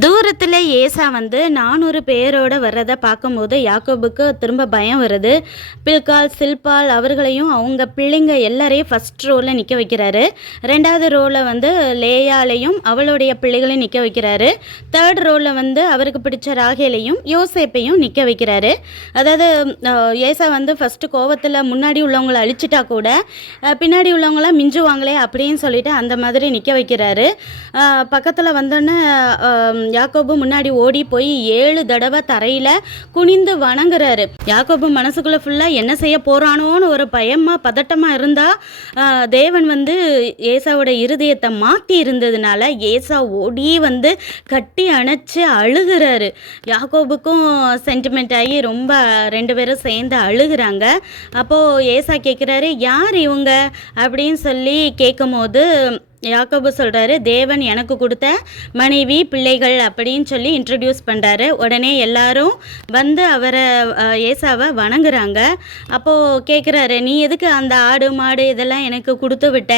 தூரத்தில் ஏசா வந்து 400 பேரோட வர்றதை பார்க்கும்போது யாக்கோபுக்கு திரும்ப பயம் வருது. பில்கால், சில்பால் அவர்களையும் அவங்க பிள்ளைங்க எல்லாரையும் ஃபஸ்ட் ரோவில் நிற்க வைக்கிறாரு. 2வது ரோவில் வந்து லேயாலையும் அவளுடைய பிள்ளைகளையும் நிற்க வைக்கிறாரு. 3rd ரோவில் வந்து அவருக்கு பிடிச்ச ராகேலையும் யோசேப்பையும் நிற்க வைக்கிறாரு. அதாவது ஏசா வந்து ஃபஸ்ட்டு கோவத்தில் முன்னாடி உள்ளவங்களை அழிச்சிட்டா கூட பின்னாடி உள்ளவங்களாம் மிஞ்சுவாங்களே அப்படின்னு சொல்லிட்டு அந்த மாதிரி நிற்க வைக்கிறாரு. பக்கத்தில் வந்தோன்னே யாக்கோபு முன்னாடி ஓடி போய் 7 தடவை தரையில் குனிந்து வணங்குறாரு. யாக்கோபு மனசுக்குள்ளே ஃபுல்லாக என்ன செய்ய போகிறானோன்னு ஒரு பயமாக பதட்டமாக இருந்தால் தேவன் வந்து ஏசாவோட இருதயத்தை மாற்றி இருந்ததுனால ஏசா ஓடி வந்து கட்டி அணைச்சி அழுகிறாரு. யாக்கோபுக்கும் சென்டிமெண்ட் ஆகி ரொம்ப 2 பேரும் சேர்ந்து அழுகிறாங்க. அப்போது ஏசா கேட்குறாரு, யார் இவங்க அப்படின்னு சொல்லி கேட்கும் போது யாக்கோபு சொல்கிறாரு, தேவன் எனக்கு கொடுத்த மனைவி பிள்ளைகள் அப்படின்னு சொல்லி இன்ட்ரடியூஸ் பண்ணுறாரு. உடனே எல்லாரும் வந்து அவரை ஏசாவை வணங்குறாங்க. அப்போது கேட்குறாரு, நீ எதுக்கு அந்த ஆடு மாடு இதெல்லாம் எனக்கு கொடுத்து விட்ட?